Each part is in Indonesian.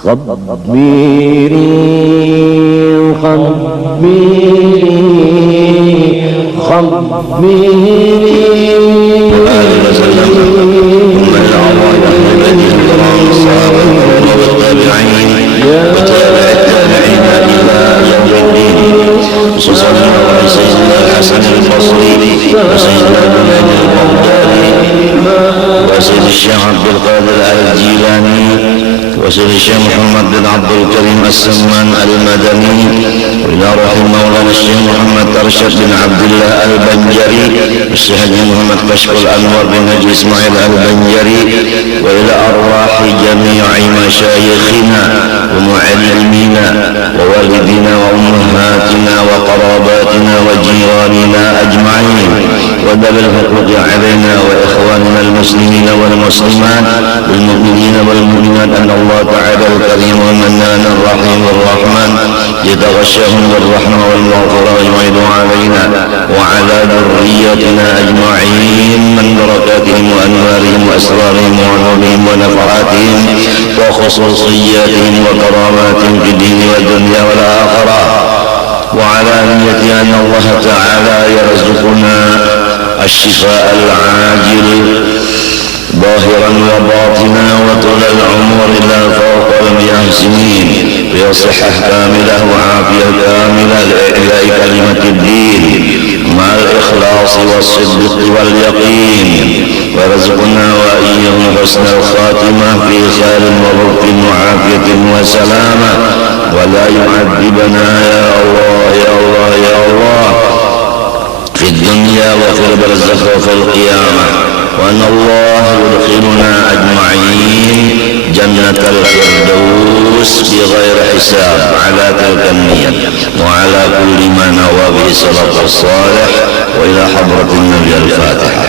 خبريني الشيخ عبد القادر الجيلاني وسيد الشيخ محمد بن عبد الكريم السمان المدني وإلى روح مولانا الشيخ محمد أرشد بن عبد الله البنجري والشيخ محمد كشف الأنور بن نجي إسماعيل البنجري وإلى أرواح جميع مشايخنا ومعلمينا ووالدينا وأمهاتنا وقراباتنا وجيراننا أجمعين وذوي الحقوق علينا وإخواننا المسلمين والمسلمات والمؤمنين والمؤمنات أن الله تعالى الكريم المنان الرحيم الرحمن يتغشاهم بالرحمة والمغفرة ويعيد علينا وعلى ذريتنا أجمعين من بركاتهم وأنوارهم وأسرارهم وعلومهم ونفعاتهم وخصوصياتهم وكراماتهم في الدين والدنيا والآخرة وعلى نية أن الله تعالى يرزقنا الشفاء العاجل ظاهرا وباطنا وطول العمر لا فوق المئة سنين بصحة كاملة وعافية كاملة لإعلاء كلمة الدين مع الإخلاص والصدق واليقين ورزقنا وإياهم حسن الخاتمة في خير ورفق وعافية وسلامة ولا يعذبنا يا الله يا الله يا الله في الدنيا وفي البرزخ وفي القيامة وأن الله يدخلنا أجمعين جنة الفردوس بغير حساب على تلك النية وعلى كل ما نوى به سلف الصالح وإلى حضرة النبي الفاتحة.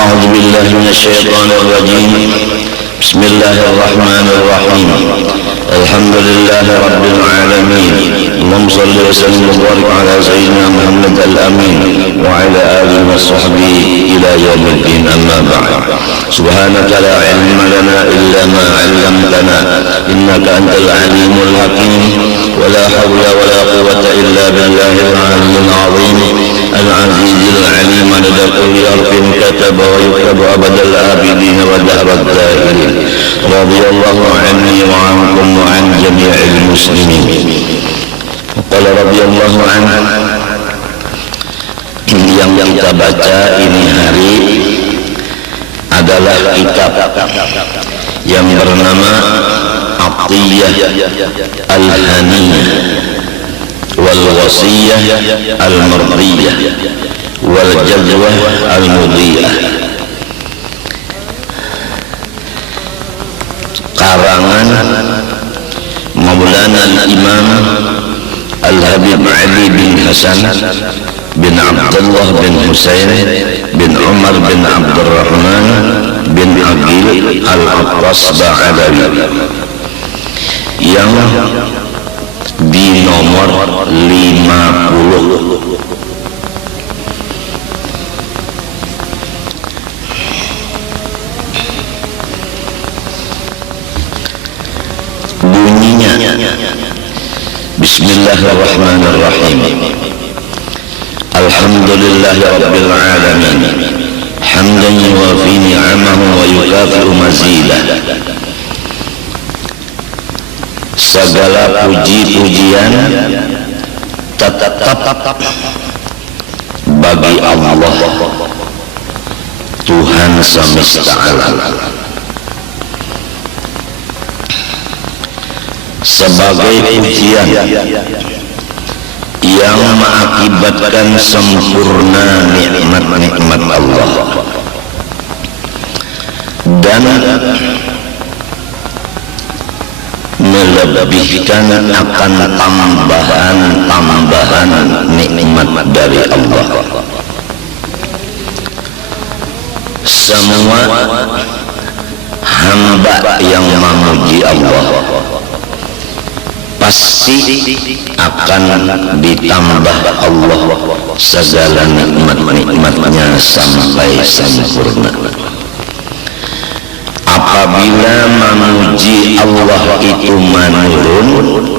أعوذ بالله من الشيطان الرجيم. بسم الله الرحمن الرحيم. الحمد لله رب العالمين. اللهم صل وسلم وبارك على سيدنا محمد الأمين وعلى آله وصحبه إلى يوم الدين. أما بعد، سبحانك لا علم لنا إلا ما علمتنا إنك أنت العليم الحكيم ولا حول ولا قوة إلا بالله العلي العظيم العزيز العليم لدى كل حرف كتب ويكتب أبد الآبدين ودهر الدائرين. رضي الله عني وعنكم وعن جميع المسلمين. قال رضي الله عنه. Yang kita baca ini hari adalah kitab yang bernama Atiyah Al-Haniyah wal Wasiyah Al-Mardiyah wal Jazwah Al-Mudiyah, karangan Maulana Imam Al-Habib Ali bin Hasan bin Abdullah bin Husain bin Umar bin Abdurrahman bin Aqil Al-Abbas Ba'adawi yang di nomor 50. Bunyinya Bismillahirrahmanirrahim. Alhamdulillahi Rabbil Alamin hamdan yuwafi ni'amahu wa yukafi'u mazidah. Segala puji-pujian tetap bagi Allah Tuhan semesta alam, sebagai pujian yang mengakibatkan sempurna nikmat-nikmat Allah dan melebihkan akan tambahan-tambahan dari Allah. Semua hamba yang memuji Allah pasti akan ditambah Allah segala nikmat-nikmatnya sampai sempurna. Apabila memuji Allah itu menurun,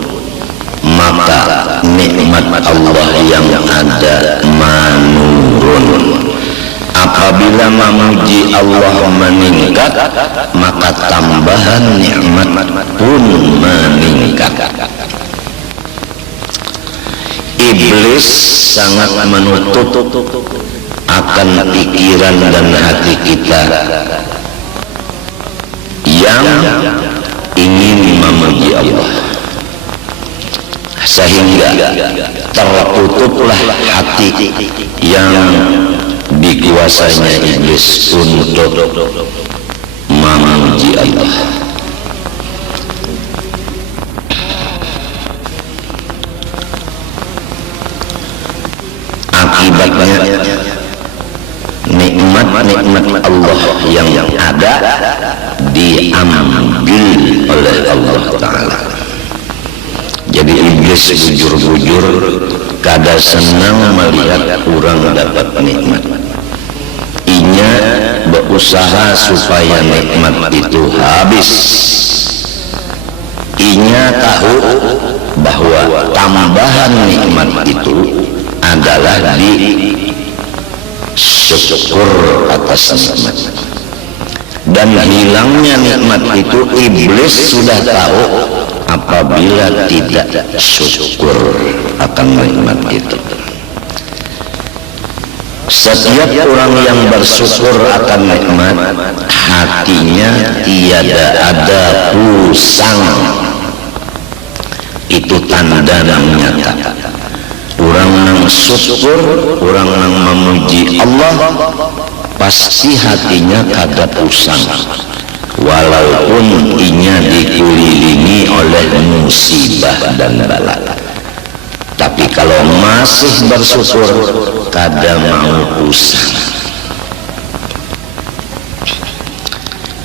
maka nikmat Allah yang ada menurun. Apabila memuji Allah meningkat, maka tambahan nikmat pun meningkat. Iblis sangat menutup akan pikiran dan hati kita yang ingin memuji Allah, sehingga tertutuplah hati yang dikuasainya iblis untuk memuji Allah. Akibatnya nikmat-nikmat Allah yang ada diambil oleh Allah Ta'ala. Jadi iblis bujur-bujur kada senang melihat orang dapat nikmat. Inya berusaha supaya nikmat itu habis. Inya tahu bahwa tambahan nikmat itu adalah di syukur atas nikmat. Dan hilangnya nikmat itu iblis sudah tahu apabila tidak syukur akan nikmat itu. Setiap orang yang bersyukur akan nikmat, hatinya tiada ada pusang. Itu tanda yang nyata. Orang yang syukur, orang yang memuji Allah, pasti hatinya kada pusang. Walaupun inya dikelilingi oleh musibah dan bala, tapi kalau masih bersyukur kada mau pusang.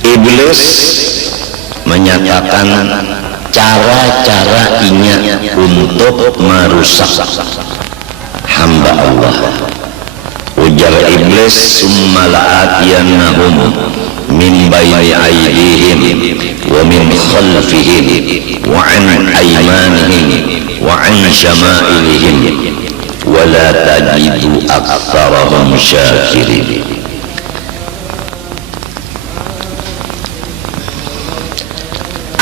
Iblis menyatakan cara-cara inya untuk merusak hamba Allah. Ujar iblis, summa la'atiyannahum min bayni aydihim wa min khalfihim wa an aymanihim wa an syama'ilihim wa la tajidu aktsarahum syakirin.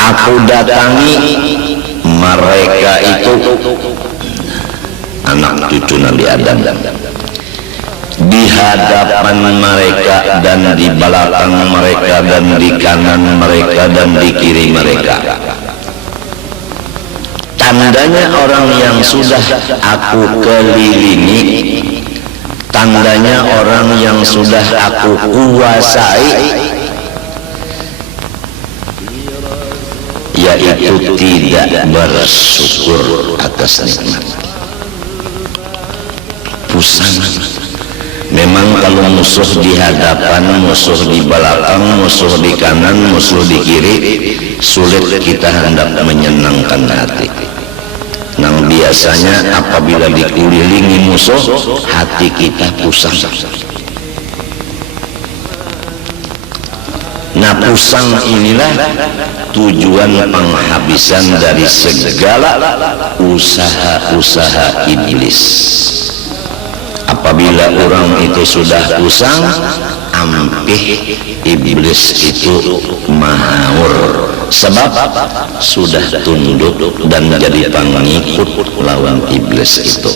Aku datangi mereka itu, anak cucu Nabi Adam, di hadapan mereka dan di belakang mereka dan di kanan mereka dan di kiri mereka. Tandanya orang yang sudah aku kelilingi, tandanya orang yang sudah aku kuasai, yaitu tidak bersyukur atas nikmat. Pusang. Memang kalau musuh di hadapan, musuh di belakang, musuh di kanan, musuh di kiri, sulit kita hendak menyenangkan hati. Nang biasanya apabila dikelilingi musuh, hati kita pusang. Nah, pusang inilah tujuan penghabisan dari segala usaha-usaha iblis. Apabila orang itu sudah pusang, ampih iblis itu mahaur, sebab sudah tunduk dan jadi pengikut lawan iblis itu.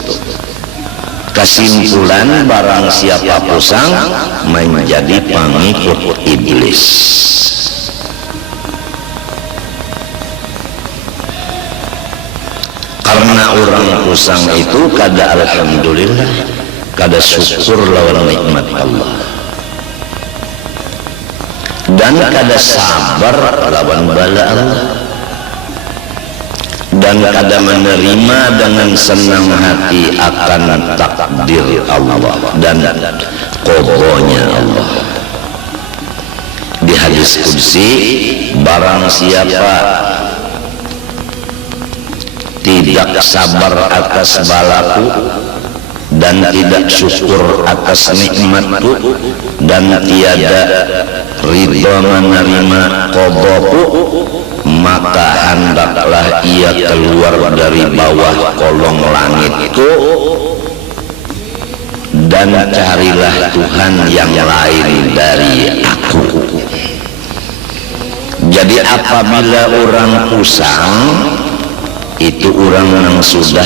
Kesimpulan, barang siapa pusang menjadi pengikut iblis. Karena orang pusang itu kada alhamdulillah, kada syukur lawan nikmat Allah, dan kada sabar lawan bala Allah, dan kada menerima dengan senang hati akan takdir Allah dan qadanya Allah. Di hadis qudsi, barang siapa tidak sabar atas balaku dan tidak syukur atas nikmatku dan tiada ridha menerima qadaku, maka hendaklah ia keluar dari bawah kolong langitku dan carilah Tuhan yang lain dari aku. Jadi apabila orang pusang, itu orang yang sudah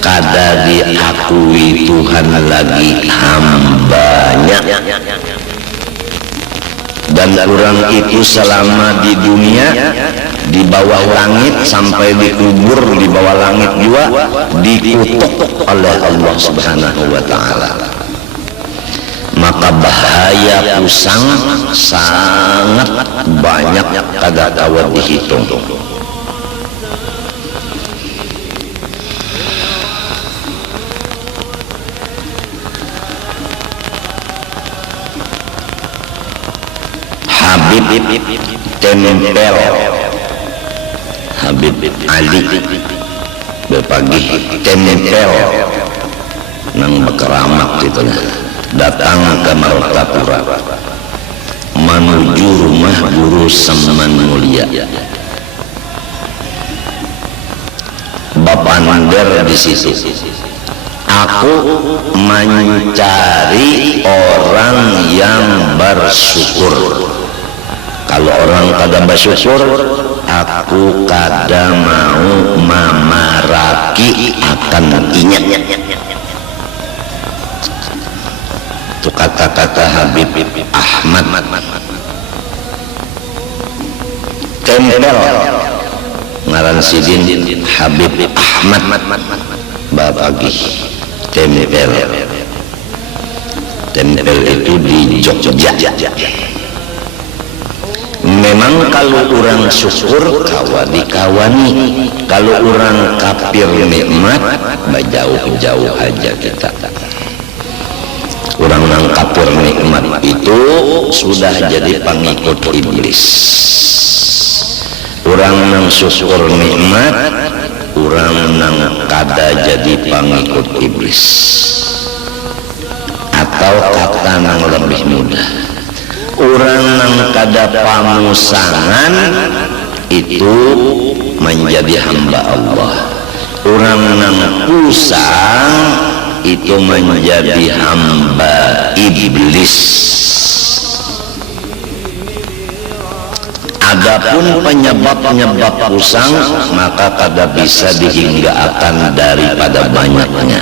kada diakui Tuhan lagi hambanya, dan orang itu selama di dunia di bawah langit sampai dikubur di bawah langit juga dikutuk oleh Allah Subhanahu wa ta'ala. Maka bahaya pusang sangat banyak, kada dapat dihitung. Habib tempel Habib Ali berpagi tempel nang bekeramak gitu, datang ke Martapura menuju rumah Guru Saman Mulia. Bapak Nander di situ. Aku mencari orang yang bersyukur. Kalau orang kada bersyukur, aku kada mau memaraki akan inya. Itu kata-kata Habib Ahmad tempel ngaran sidin Habib Ahmad babagi tempel itu di Jogja. Memang kalau orang syukur kawani, kalau orang kafir nikmat jauh-jauh aja kita. Orang yang kafir nikmat itu sudah jadi pengikut iblis. Orang yang syukur nikmat, orang yang kada jadi pengikut iblis. Atau kata yang lebih mudah, orang yang kada pamusangan itu menjadi hamba Allah. Orang yang pusang itu menjadi hamba iblis. Adapun penyebab-penyebab pusang maka kada bisa dihinggakan daripada banyaknya.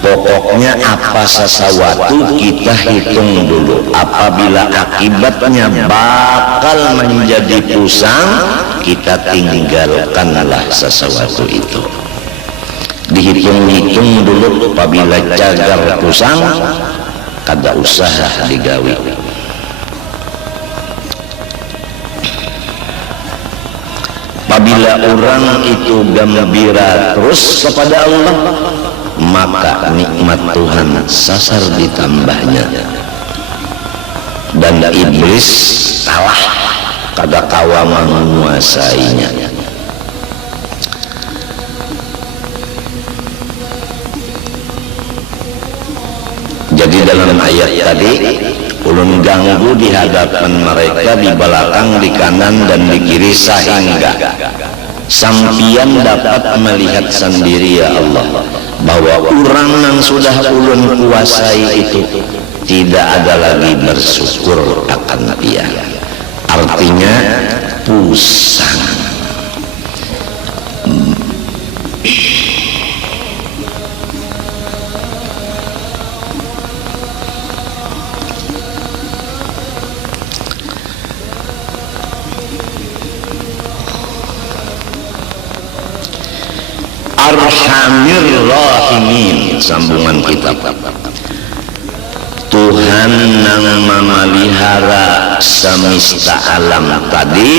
Pokoknya apa sesuatu kita hitung dulu. Apabila akibatnya bakal menjadi pusang, kita tinggalkanlah sesuatu itu. Dihitung-hitung dulu. Apabila cagar pusang, kada usah digawi. Apabila orang itu gembira terus kepada Allah, maka nikmat Tuhan sasar ditambahnya, dan iblis kalah, kada kawa menguasainya. Jadi dalam ayat tadi, ulun ganggu di hadapan mereka, di belakang, di kanan dan di kiri, sehingga sampian dapat melihat sendiri ya Allah bahwa orang yang sudah ulun kuasai itu tidak ada lagi bersyukur akan dia. Artinya pusang. Arhamir Rahimin, sambungan kitab. Tuhan yang memelihara semesta alam tadi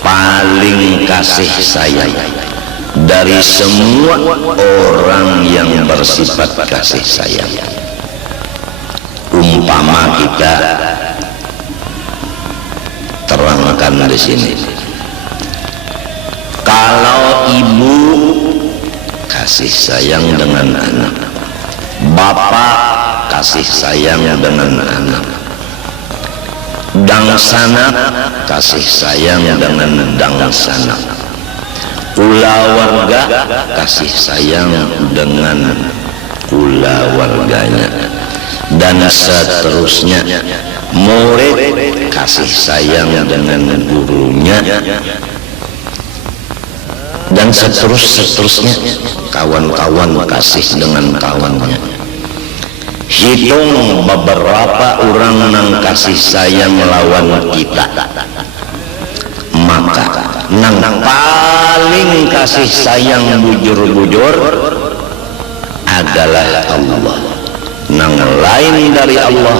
paling kasih sayang dari semua orang yang bersifat kasih sayang. Umpama kita terangkan di sini, kalau ibu kasih sayang dengan anak, bapak kasih sayang dengan anak, dangsanak kasih sayang dengan dangsanak, kula warga kasih sayang dengan kula warganya, dan seterusnya. Murid kasih sayang dengan gurunya, dan seterusnya. Kawan-kawan kasih dengan kawannya. Hitung beberapa orang nang kasih sayang melawan kita, maka nang paling kasih sayang bujur-bujur adalah Allah. Nang lain dari Allah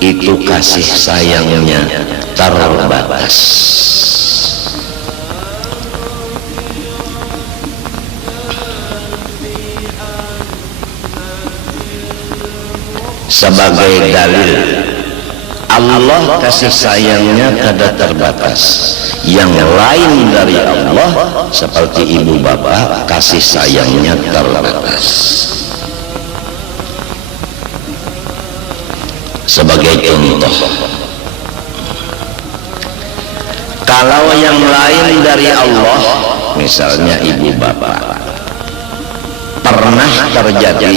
itu kasih sayangnya terbatas. Sebagai dalil, Allah kasih sayangnya kada terbatas. Yang lain dari Allah seperti ibu bapak kasih sayangnya terbatas. Sebagai contoh, kalau yang lain dari Allah, misalnya ibu bapak, pernah terjadi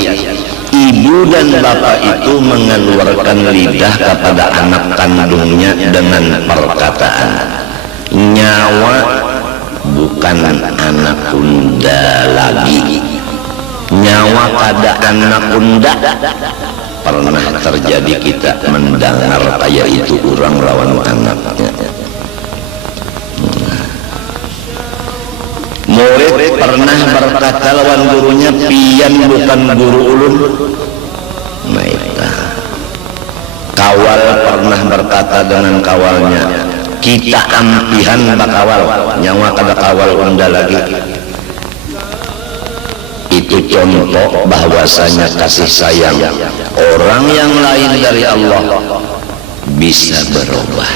ibu dan bapak itu mengeluarkan lidah kepada anak kandungnya dengan perkataan, nyawa bukan anak unda lagi, nyawa kada anak unda. Pernah terjadi kita mendengar kayak itu orang lawan anaknya. Murid pernah berkata lawan gurunya, pian bukan guru ulun. Nah itu. Kawal pernah berkata dengan kawalnya, kita ampihan bakawal, nyawa kada kawal unda lagi. Itu contoh bahwasanya kasih sayang orang yang lain dari Allah bisa berubah.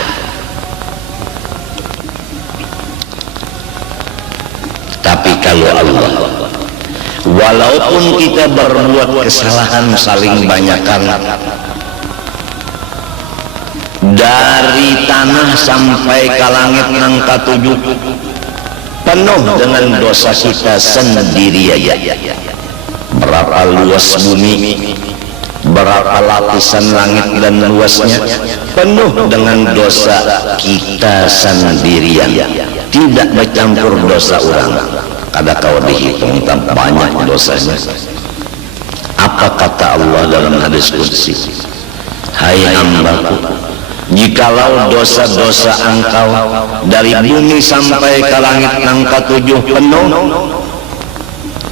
Tapi kalau Allah, walaupun kita berbuat kesalahan saling banyakkan, dari tanah sampai ke langit nang katujuh, penuh dengan dosa kita sendiri aja. Berapa luas bumi, berapa lapisan langit dan luasnya, penuh dengan dosa kita sendirian, tidak bercampur dosa orang. Kada kau dihitung banyak dosanya. Apa kata Allah dalam hadis qudsi? Hai hambaku, jikalau dosa-dosa engkau dari bumi sampai ke langit nang katujuh penuh,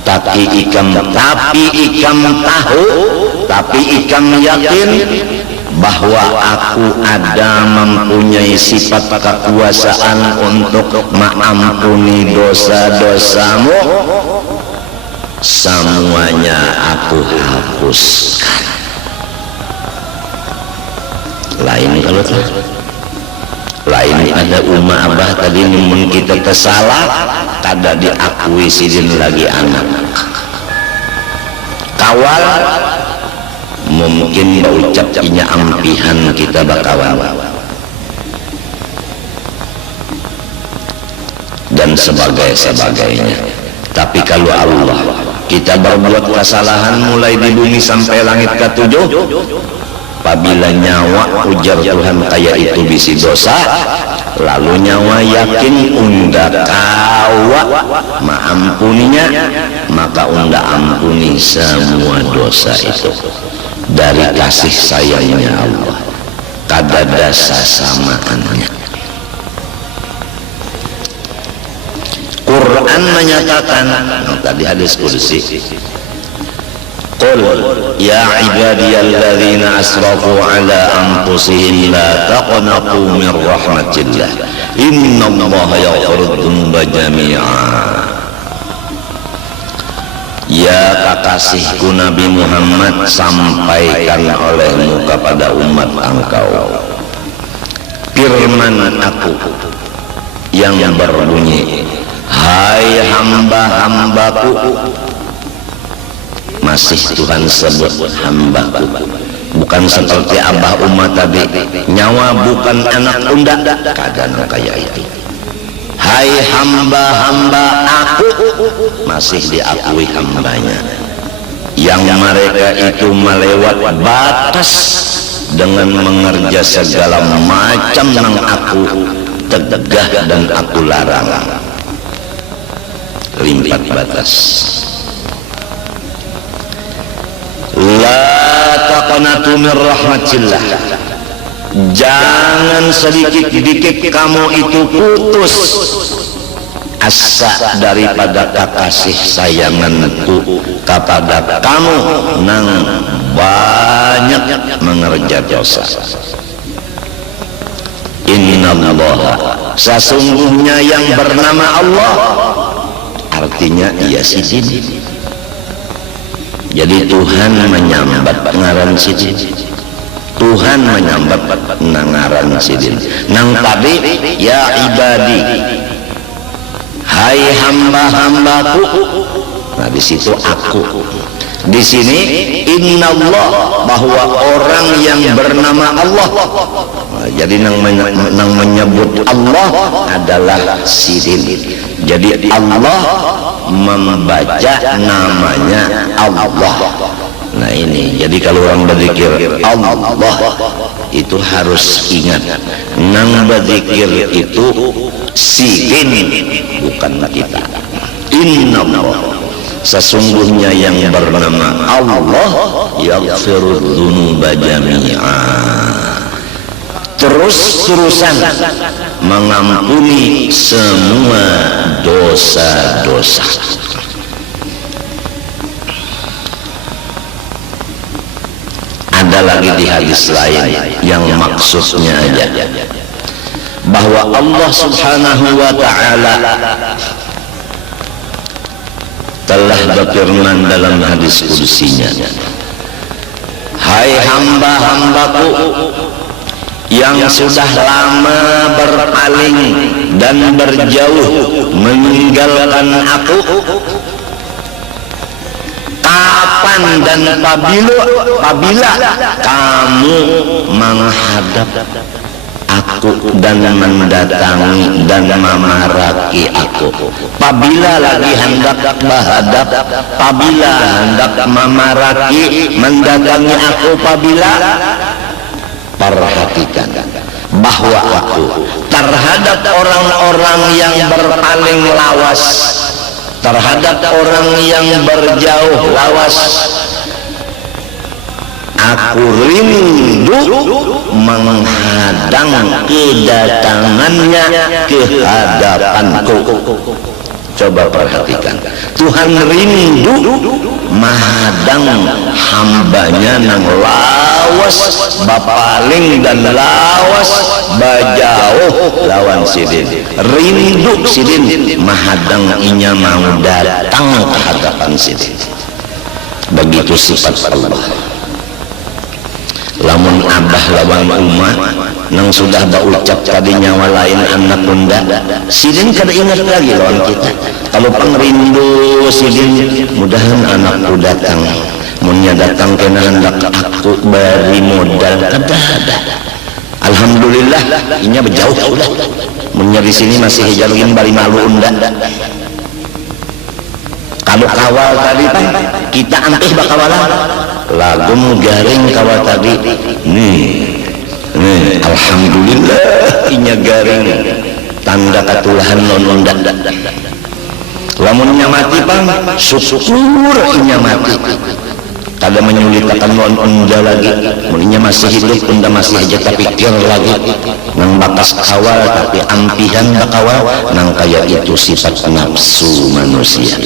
tapi ikam tahu, tapi ikam yakin bahwa aku ada mempunyai sifat kekuasaan untuk mengampuni dosa-dosamu, semuanya aku hapuskan. Lain kalau lain ada umma abah tadi namun kita tersalah kada diakui sidin lagi anak kawal mungkin berucap inya ampihan kita bakawan dan sebagainya. Tapi kalau Allah kita berbuat kesalahan mulai di bumi sampai langit ketujuh, apabila nyawa ujar Tuhan kayak itu bisi dosa, lalu nyawa yakin unda kawa maampuninya, maka unda ampuni semua dosa itu dari kasih sayangnya Allah, kada dasa samaannya. Quran menyatakan, tadi hadis qudsi, Qul ya ibadiyalladzina asrafu ala anfusihim la taqnatu min rahmatillah innallaha yaghfiru dzunuba jami'a. Ya kekasihku Nabi Muhammad, sampaikan olehmu kepada umat engkau firman aku yang berbunyi, hai hamba-hambaku. Masih Tuhan sebut hambaku, bukan seperti abah umat tadi, nyawa bukan anak unda, kadang kayak itu. Hai hamba-hamba aku, masih diakui hambanya. Yang mereka itu melewat batas dengan mengerja segala macam yang aku tegah dan aku larang. Limpat batas. La taqnatu min rahmatillah. Jangan sedikit-sedikit kamu itu putus asa daripada kekasih sayanganku kepada kamu nang banyak mengerja dosa. Innallaha, sesungguhnya yang bernama Allah, artinya ia sidin. Jadi Tuhan menyambat ngaran sidin, Tuhan menyambat ngaran sidin. Nang tadi ya ibadi, hai hamba-hambaku. Nah di situ aku. Di sini innallah, bahwa orang yang bernama Allah. Nah, jadi nang menyebut Allah adalah sidin. Jadi Allah membaca namanya Allah. Nah ini, jadi kalau orang berzikir Allah itu harus ingat, nang berzikir itu sidin, bukan kita. Innallah, sesungguhnya yang bernama Allah yaghfiru dzunuba jami'a, terus-terusan mengampuni semua dosa-dosa. Ada lagi di hadis lain yang maksudnya aja, bahwa Allah subhanahu wa ta'ala telah berfirman dalam hadis kursinya, hai hamba-hambaku yang sudah lama berpaling dan berjauh meninggalkan aku, kapan dan apabila kamu menghadap aku dan mendatangi dan memaraki aku, apabila lagi hendak menghadap, apabila hendak memaraki mendatangi aku, apabila, perhatikan bahwa aku terhadap orang-orang yang berpaling lawas, terhadap orang yang berjauh lawas, aku rindu menghadang kedatangannya ke hadapanku. Coba perhatikan, Tuhan rindu menghadang hambanya nang lawas bapaling dan lawas bajauh lawan sidin. Rindu sidin menghadang inya mau datang ke hadapan sidin. Begitu sifat Allah. Lamun abah lawan umat nang sudah berucap tadi nyawa lain anak bunda, sidin kada ingat lagi lawan kita. Kalau pengrindu sidin, mudahan anakku datang, munnya datang kena hendak aku beri modal kada. Alhamdulillah inya berjauh sudah, munnya di sini masih hijalin bari malu unda. Kalau kawal tadi pan kita antih bakawalan lagum garing kawal tadi nih alhamdulillah inya garing tanda katulahan non unda. Lamunnya mati pan syukur inya mati, kada menyulitakan non unda lagi. Munnya masih hidup unda masih aja terpikir lagi nang bakas kawal tapi ampihan bakawal nang kaya itu sifat nafsu manusia.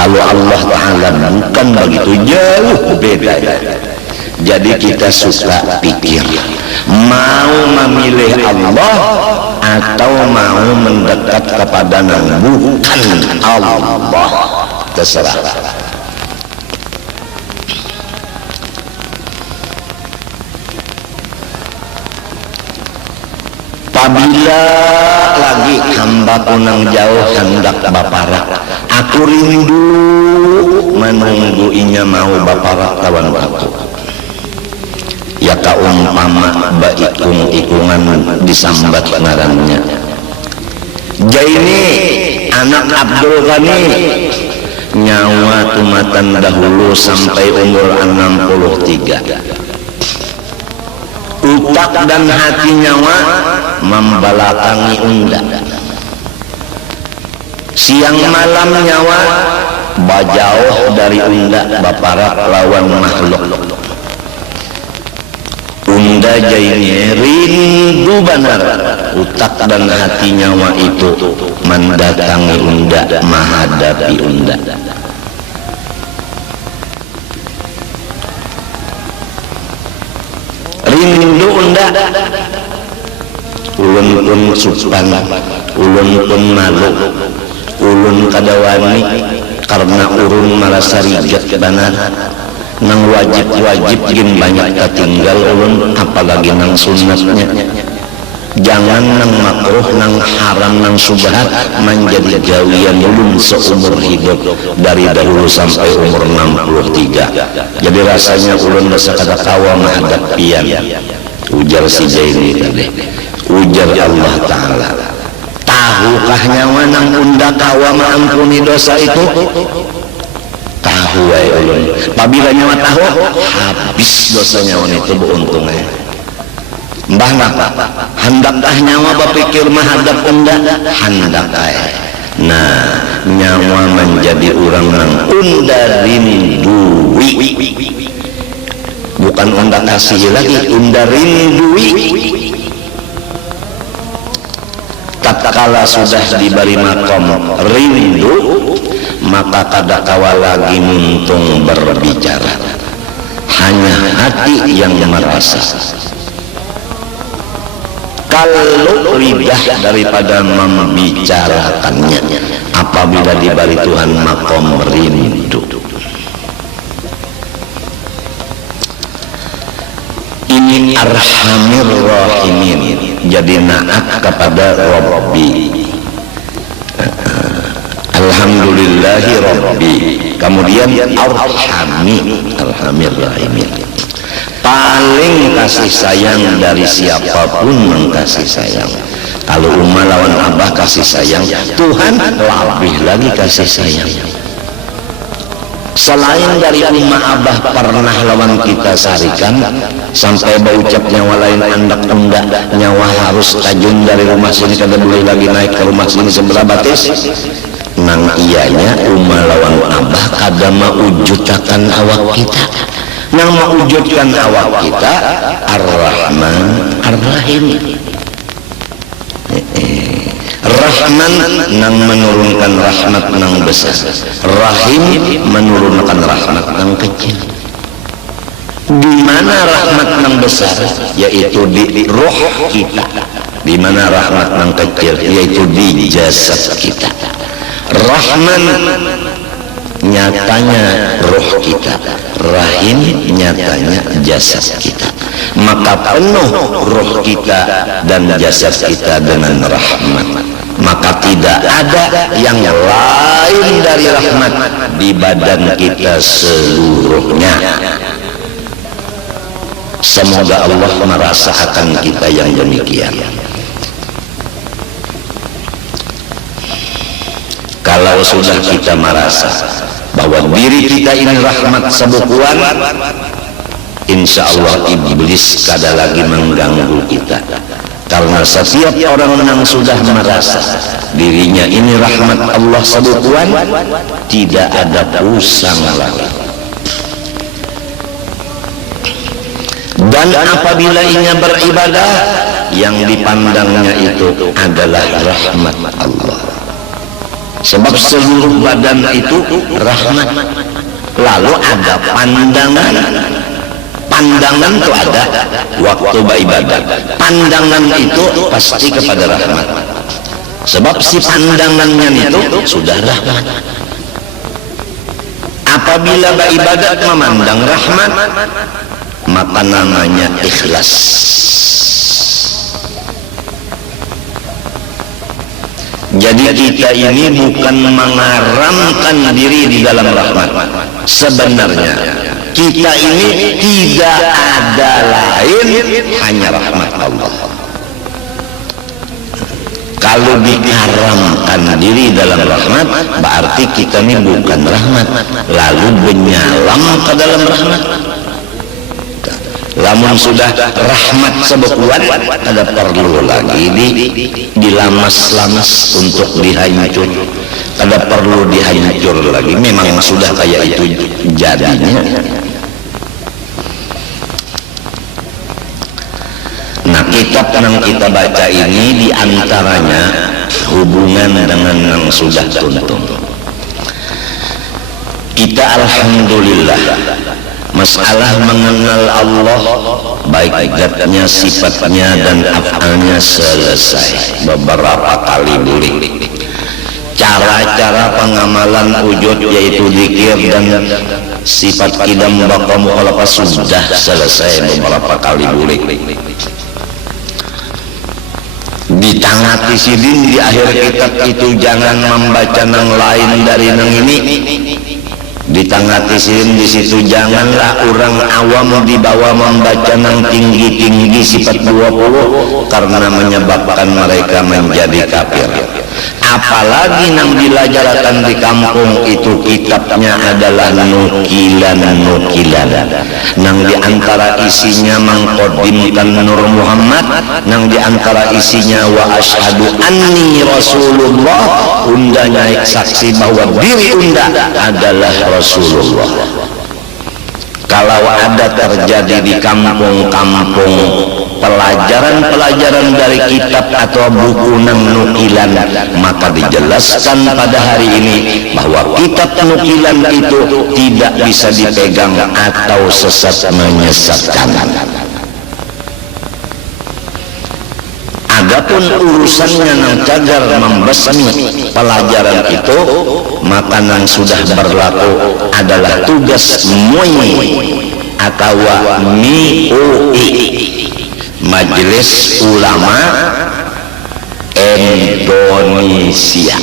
Kalau Allah Ta'ala bukan begitu, jauh beda. Jadi kita suka pikir, mau memilih Allah atau mau mendekat kepada yang bukan Allah, terserah. Apabila lagi hamba punang jauh hendak baparak, aku rindu menunggu inya mau baparak kawan aku. Ya kaumpama baikung-ikungan disambat ngarannya. Jaini anak Abdul Ghani nyawa tumatan dahulu sampai umur 63. Utak dan hati nyawa membelakangi unda. Siang malam nyawa bajauh dari unda baparak lawan makhluk. Unda jaini rindu benar, utak dan hati nyawa itu mendatangi unda, menghadapi unda. Rindu unda, ulun pun supan, ulun pun malu, ulun kadawani karena urun merasa rigat benar. Nang wajib-wajib gin banyak ketinggal ulun, apalagi nang sunatnya. Jangan nang makruh, nang haram, nang subhat menjadi gawian ulun seumur hidup dari dahulu sampai umur 63. Jadi rasanya ulun rasa kada kawa menghadap pian. Ujar si Jaini tadi, ujar Allah Ta'ala, tahukah nyawa nang unda kawa mengampuni dosa itu? Tahu ya ulun. Apabila nyawa tahu, habis dosa nyawa itu beruntungnya. Mbah napa? Hendakkah nyawa berpikir menghadap unda? Hendak Nah, nyawa menjadi orang nang unda rindui. Bukan unda kasih lagi, unda rindui. Tatkala sudah diberi makom rindu, maka kada kawa lagi muntung berbicara, hanya hati yang merasa. Kalau lidah daripada membicarakannya apabila diberi Tuhan makom rindu. Ini arhamir rahimin, jadi naat kepada Rabbi. Alhamdulillahi Rabbi, kemudian arhami, arhamir rahimin, paling kasih sayang dari siapapun mengkasih sayang. Kalau umat lawan abah kasih sayang, Tuhan lebih lagi kasih sayang. Selain dari umat abah pernah lawan kita sarikan sampai berucap nyawa lain andak unda, nyawa harus tajun dari rumah sini kada boleh lagi naik ke rumah sini sebelah batis. Nang ianya umat lawan abah kada mewujudkan awak kita. Nang mewujudkan awak kita Ar-Rahman Ar-Rahim. Rahman nang menurunkan rahmat nang besar, Rahim menurunkan rahmat nang kecil. Di mana rahmat nang besar? Yaitu di roh kita. Di mana rahmat nang kecil? Yaitu di jasad kita. Rahman nyatanya roh kita, Rahim nyatanya jasad kita. Maka penuh roh kita dan jasad kita dengan rahmat. Maka tidak ada yang lain dari rahmat di badan kita seluruhnya. Semoga Allah merasakan kita yang demikian. Kalau sudah kita merasa bahwa diri kita ini rahmat sebukuan, insya Allah iblis kada lagi mengganggu kita. Karena setiap orang yang sudah merasa dirinya ini rahmat Allah sebukuan, tidak ada pusang lagi. Dan apabila ia beribadah, yang dipandangnya itu adalah rahmat Allah. sebab seluruh badan itu rahmat. Lalu ada pandangan. Pandangan itu ada waktu beribadah. Pandangan itu pasti kepada rahmat. Sebab si pandangannya itu sudah rahmat. Apabila beribadat memandang rahmat, maka namanya ikhlas. Jadi kita ini bukan mengaramkan diri di dalam rahmat. Sebenarnya kita ini tidak ada lain hanya rahmat Allah. Kalau dikaramkan diri dalam rahmat, berarti kita ini bukan rahmat, lalu menyalam ke dalam rahmat. Lamun sudah rahmat sebekuat, ada perlu lagi dilamas-lamas untuk dihancur. Ada perlu dihancur lagi. Memang sudah kayak itu jadinya. Nah, kitab yang kita baca ini diantaranya hubungan dengan yang sudah tuntung. Kita alhamdulillah masalah mengenal Allah, baik zatnya, sifatnya dan af'alnya selesai beberapa kali boleh. Cara-cara pengamalan wujud yaitu zikir dan sifat qidam baqa mukhalafah sudah selesai beberapa kali boleh. Ditangati sidin di akhir kitab itu jangan membaca nang lain dari nang ini. Ditangati sidin di situ janganlah orang awam dibawa membaca nang tinggi-tinggi sifat 20 karena menyebabkan mereka menjadi kafir. Apalagi nang dilajarkan di kampung itu kitabnya adalah nukilan-nukilan. Nang diantara isinya mengkodimkan Nur Muhammad, nang diantara isinya wa asyhadu anni Rasulullah, undanya saksi bahwa diri unda adalah Rasulullah. Kalau ada terjadi di kampung-kampung pelajaran-pelajaran dari kitab atau buku nang nukilan, maka dijelaskan pada hari ini bahwa kitab nukilan itu tidak bisa dipegang atau sesat menyesatkan. Adapun urusannya nang cagar membasmi pelajaran itu, maka nang sudah berlaku adalah tugas MUI atau MIUI, Majelis Ulama Indonesia.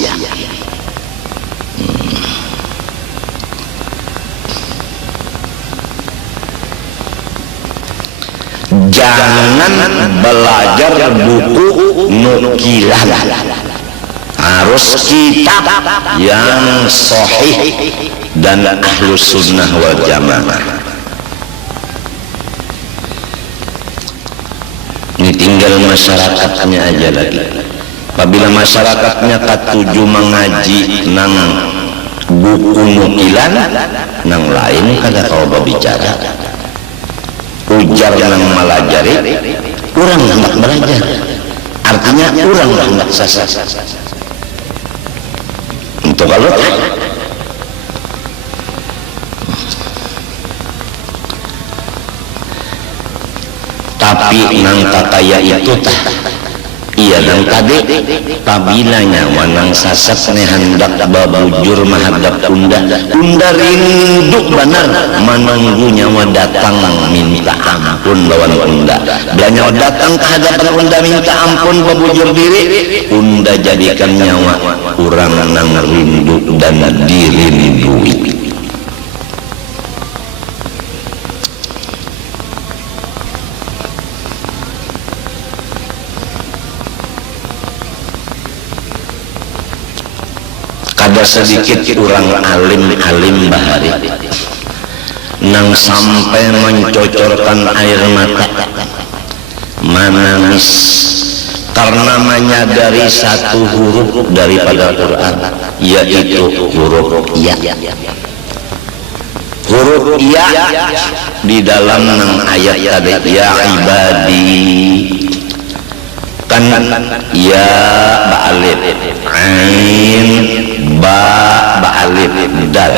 Jangan belajar buku nukilan, harus kitab yang sahih dan ahlus sunnah wal jamaah. Ini tinggal masyarakatnya aja lagi. Apabila masyarakatnya katuju mengaji nang buku nukilan, nang lain kada kau berbicara. Ujar nang malajari, orang hendak belajar. Artinya orang hendak sasar. Untuk kalau tapi nang takaya itu tah iya nang tadi pabilanya wanang sasat ne hendak babujur menghadap unda rindu benar menunggunya datang minta ampun lawan unda. Belanya datang ke hadapan unda minta ampun babujur diri, unda jadikan nyawa kurang nang rindu dan dirindui. Ada sedikit orang alim bahari nang sampai mencocorkan air mata menangis karena menyadari satu huruf daripada Quran, yaitu huruf ya. Huruf ya di dalam ayat tadi, ya ibadi, kan ya ba'alif ain ba alif dal,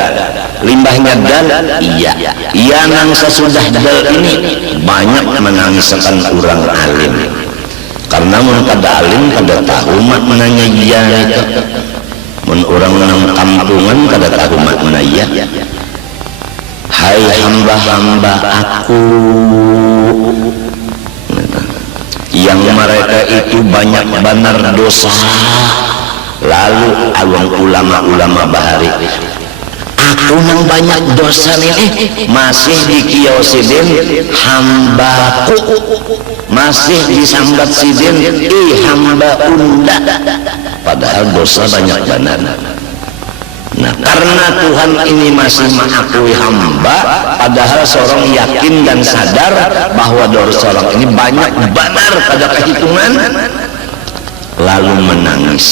limbahnya dal, iya. Iya nang sesudah dal ini banyak menangiskan orang alim, karena mun kada alim kada tahu maknanya iya itu. Mun orang nang kampungan kada tahu makna iya. Hai hamba-hamba aku yang mereka itu banyak benar dosa. Lalu awang ulama-ulama bahari, aku nang banyak dosa nih, masih dikiosidin hambaku, masih disambat sidin hamba unda, padahal dosa banyak benar. Nah, karena Tuhan ini masih mengakui hamba, padahal seorang yakin dan sadar bahwa dosa orang ini banyak benar pada kehitungan, lalu menangis.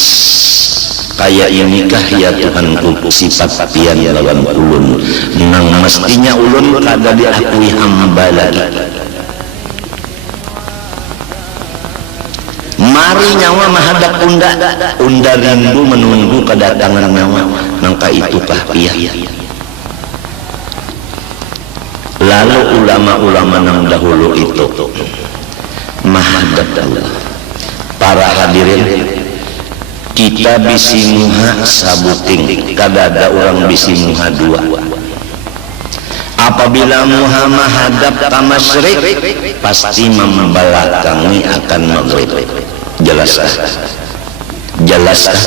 Kayak inikah ya Tuhanku sifat pian lawan ulun, nang mestinya ulun kada diakui hamba lagi. Mari nyawa menghadap unda rindu menunggu kedatangan nyawa, nangka itukah pian. Lalu ulama-ulama nang dahulu itu menghadap Allah. Para hadirin, kita bisi muha sabuting, kada ada orang bisi muha dua. Apabila muha menghadap ke masyrik, pasti membelakangi akan maghrib. Jelaskah? Jelaskah?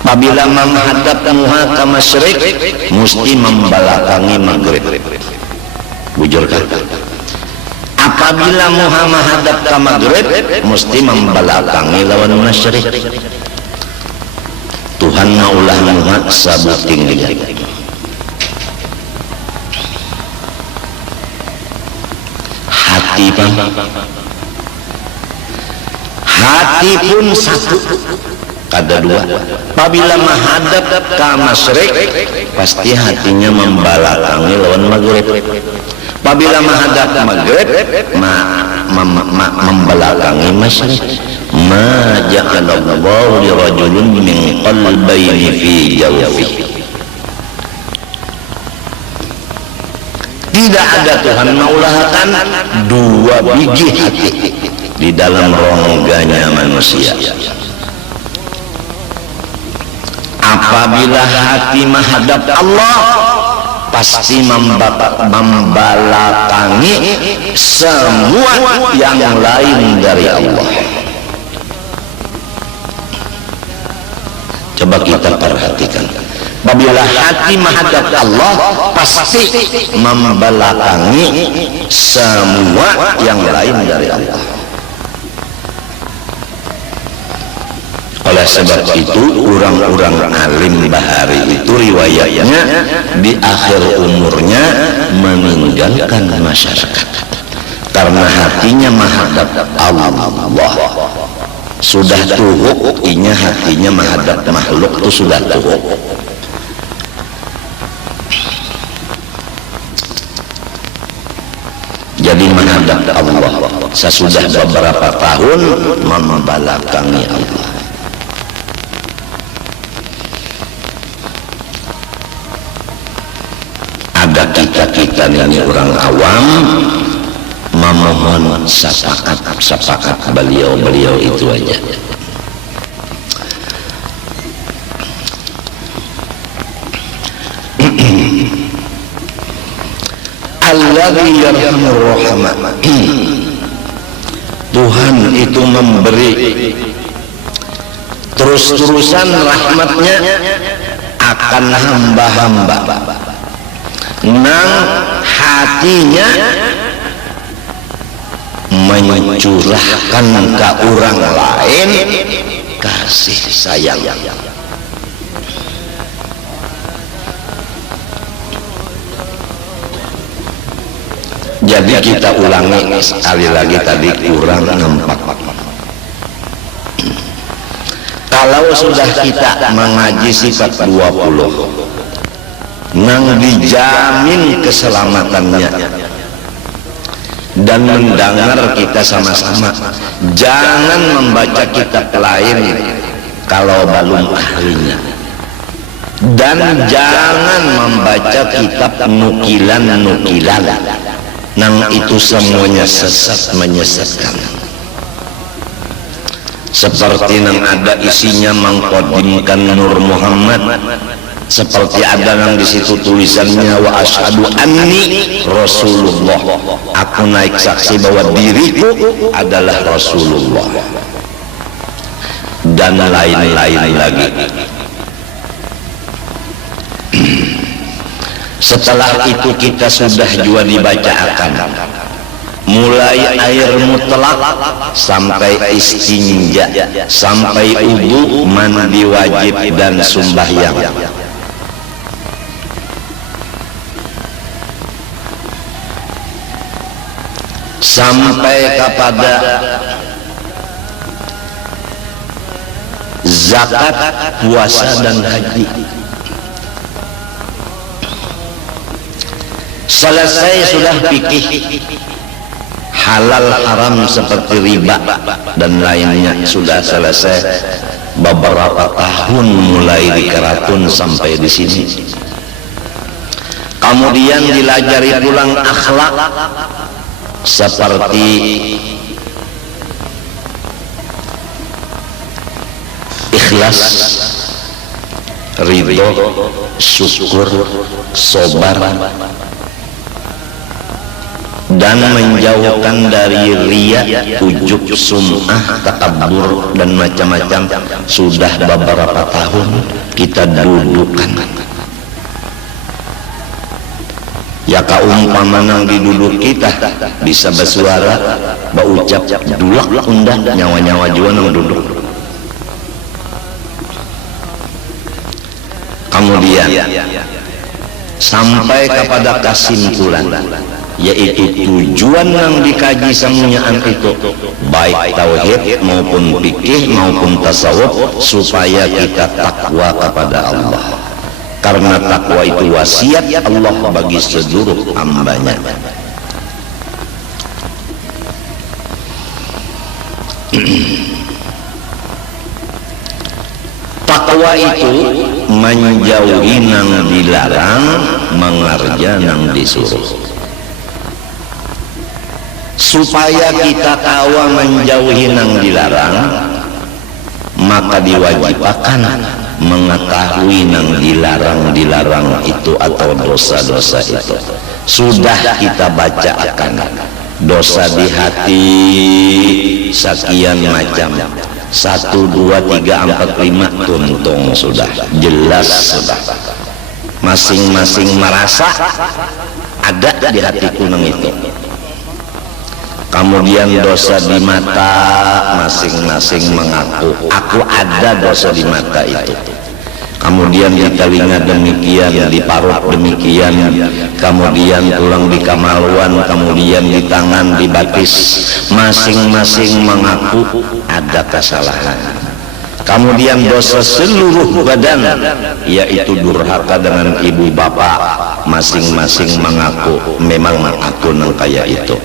Apabila menghadap muha ke masyrik, mesti membelakangi maghrib. Bujurkah? Apabila muha menghadap ke maghrib, mesti membelakangi lawan masyrik. Tuhan maulah muha sabuting dia. Hati bang, hati pun satu, kada dua. Apabila menghadap ke masyrik, pasti hatinya membelakangi lawan maghrib. Apabila menghadap maghrib, membelakangi masyrik. Ma ja'alallahu li rajulin min qalbayni fi jawfihi. Tidak ada Tuhan maulahkan dua biji hati di dalam rongganya manusia. Apabila hati menghadap Allah, pasti membelakangi semua yang lain dari Allah. Coba kita perhatikan, apabila hati menghadap Allah, pasti membelakangi semua yang lain dari Allah. Oleh sebab itu, orang-orang alim bahari itu riwayatnya di akhir umurnya meninggalkan masyarakat karena hatinya menghadap Allah. Sudah tuhuk, inya hatinya menghadap makhluk itu sudah tuhuk. Jadi menghadap Allah sesudah beberapa tahun membelakangi Allah. Ada kita ini orang awam memohon syafaat beliau itu aja. Alladzi yarhamur rahmah. Tuhan itu memberi terus-terusan rahmatnya akan hamba-hamba nang hatinya mencurahkan ke orang lain kasih sayang. Jadi kita ulangi sekali lagi tadi kurang nampak. Kalau sudah kita mengaji sifat 20 nang dijamin keselamatannya dan mendengar kita sama-sama, jangan membaca kitab lain kalau belum ahlinya. dan jangan membaca kitab nukilan-nukilan nang itu semuanya sesat menyesatkan. Seperti nang ada isinya mengkodimkan Nur Muhammad, seperti ada nang di situ tulisannya wa asyhadu anni Rasulullah, aku naik saksi bahwa diriku adalah Rasulullah, dan lain-lain lagi. Setelah itu kita sudah juga dibacakan mulai air mutlak sampai istinja, sampai wudu, mandi wajib dan sembahyang. Sampai kepada zakat, puasa dan haji. Selesai sudah fikih halal haram seperti riba dan lainnya sudah selesai. Beberapa tahun mulai di Keratun sampai di sini. Kemudian dilajari pulang akhlak seperti ikhlas, ridho, syukur, sabar, dan menjauhkan dari riya, ujub, sum'ah, takabur dan macam-macam. Sudah beberapa tahun kita dudukkan. Ya kaumpama nang diduduk kita bisa bersuara, berucap, dulak undah nyawa-nyawa juga nang duduk. Kemudian sampai kepada kesimpulan, yaitu tujuan yang dikaji semuanya itu baik tauhid maupun fikih maupun tasawuf, supaya kita takwa kepada Allah, karena takwa itu wasiat Allah bagi seluruh hambanya. Takwa itu menjauhi nang dilarang, mengerja nang disuruh. Supaya kita tahu menjauhi nang dilarang, maka diwajibkan mengetahui nang dilarang itu atau dosa-dosa itu. Sudah kita bacakan dosa di hati sekian macam, 1, 2, 3, 4, 5 tuntung sudah jelas, sudah masing-masing merasa ada di hatiku nang itu. Kemudian dosa di mata, masing-masing mengaku aku ada dosa di mata itu. Kemudian di telinga demikian, di parut demikian, kemudian tulang di kemaluan, kemudian di tangan, di batis, masing-masing mengaku ada kesalahan. Kemudian dosa seluruh badan, yaitu durhaka dengan ibu bapak, masing-masing mengaku memang aku nang kaya itu.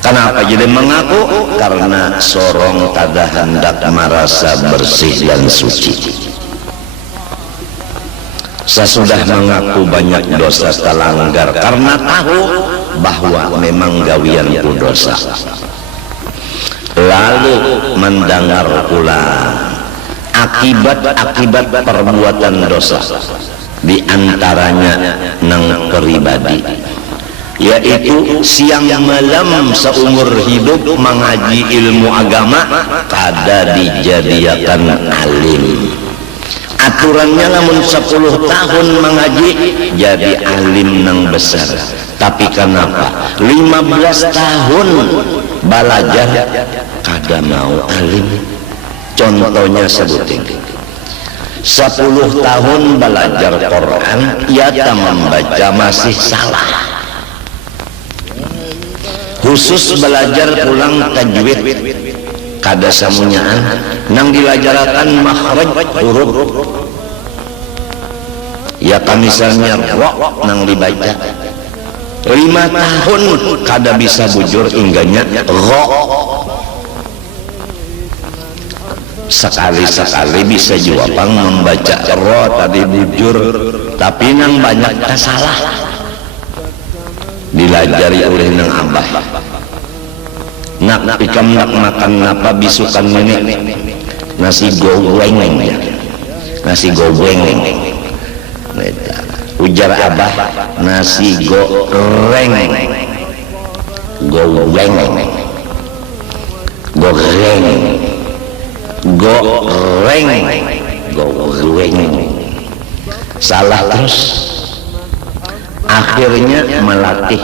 Kenapa jadi mengaku? Karena sorong kada hendak merasa bersih dan suci. Sesudah mengaku banyak dosa terlanggar karena tahu bahwa memang gawian ku dosa. Lalu mendengar pula akibat-akibat perbuatan dosa, di antaranya nang pribadi, yaitu siang malam seumur hidup mengaji ilmu agama kada dijadiakan alim. Aturannya namun 10 tahun mengaji jadi alim nang besar, tapi kenapa 15 tahun belajar kada mau alim? Contohnya sebutin 10 tahun belajar Quran, ia tak membaca masih salah. Khusus belajar pulang tajwid kada samunyaan, nang dilajarakan makhraj huruf. Ya misalnya ro nang dibaca 5 tahun kada bisa bujur ingganya ro. sekali-sekali bisa juapang membaca ro tadi bujur, tapi nang banyak salah dilajari oleh nang abah. Nak ikam nak makan apa bisukan nenek? Nasi goreng ya. Nasi goreng. Ujar abah, nasi goreng. Goreng. Goreng. Goreng. Goreng. Salah terus. Akhirnya melatih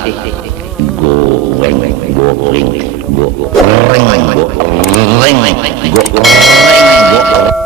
goreng, goreng, goreng, goreng, goreng, goreng, goreng.